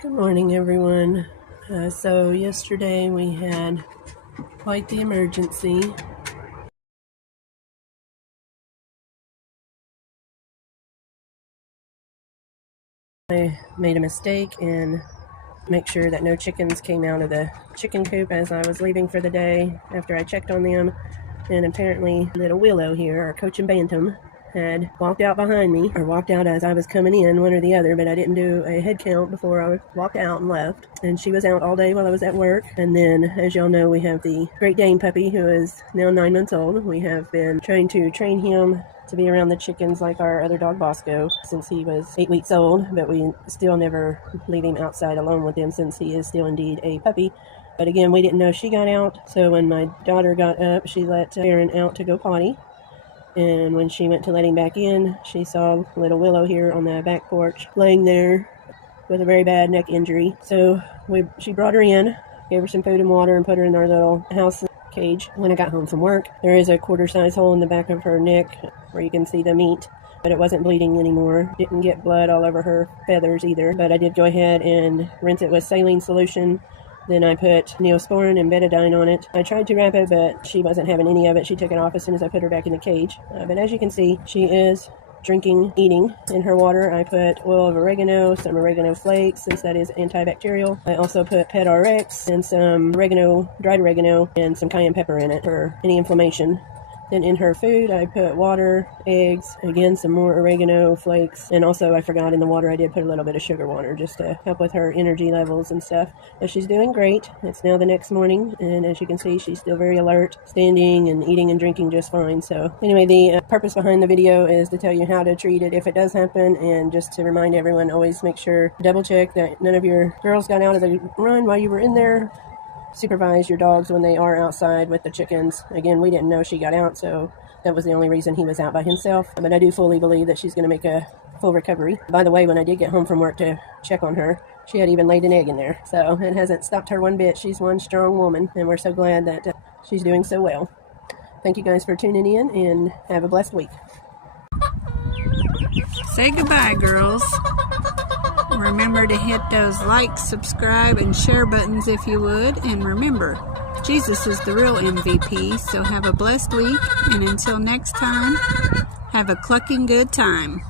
Good morning, everyone. So yesterday we had quite the emergency. I made a mistake and make sure that no chickens came out of the chicken coop as I was leaving for the day after I checked on them. And apparently little Willow here, our coach in Bantam, had walked out behind me, or walked out as I was coming in, one or the other, but I didn't do a head count before I walked out and left. And she was out all day while I was at work. And then, as y'all know, we have the Great Dane puppy who is now 9 months old. We have been trying to train him to be around the chickens like our other dog Bosco since he was 8 weeks old, but we still never leave him outside alone with them since he is still indeed a puppy. But again, we didn't know she got out, so when my daughter got up, she let Aaron out to go potty. And when she went to let him back in, she saw little Willow here on the back porch laying there with a very bad neck injury. So she brought her in, gave her some food and water, and put her in our little house cage. When I got home from work, there is a quarter-size hole in the back of her neck where you can see the meat, but it wasn't bleeding anymore. Didn't get blood all over her feathers either, but I did go ahead and rinse it with saline solution. Then I put Neosporin and betadine on it. I tried to wrap it, but she wasn't having any of it. She took it off as soon as I put her back in the cage. But as you can see, she is eating in her water. I put oil of oregano, some oregano flakes, since that is antibacterial. I also put Pet RX and some oregano, dried oregano, and some cayenne pepper in it for any inflammation. Then in her food, I put water, eggs, again, some more oregano flakes, and also I forgot in the water I did put a little bit of sugar water just to help with her energy levels and stuff. But she's doing great. It's now the next morning, and as you can see, she's still very alert, standing and eating and drinking just fine. So anyway, the purpose behind the video is to tell you how to treat it if it does happen, and just to remind everyone, always make sure, double check that none of your girls got out of the run while you were in there. Supervise your dogs when they are outside with the chickens. Again, we didn't know she got out, so that was the only reason he was out by himself. But I do fully believe that she's going to make a full recovery. By the way, when I did get home from work to check on her, she had even laid an egg in there. So it hasn't stopped her one bit. She's one strong woman, and we're so glad that she's doing so well. Thank you guys for tuning in, and have a blessed week. Say goodbye, girls. Remember to hit those like, subscribe, and share buttons if you would. And remember, Jesus is the real MVP, so have a blessed week. And until next time, have a clucking good time.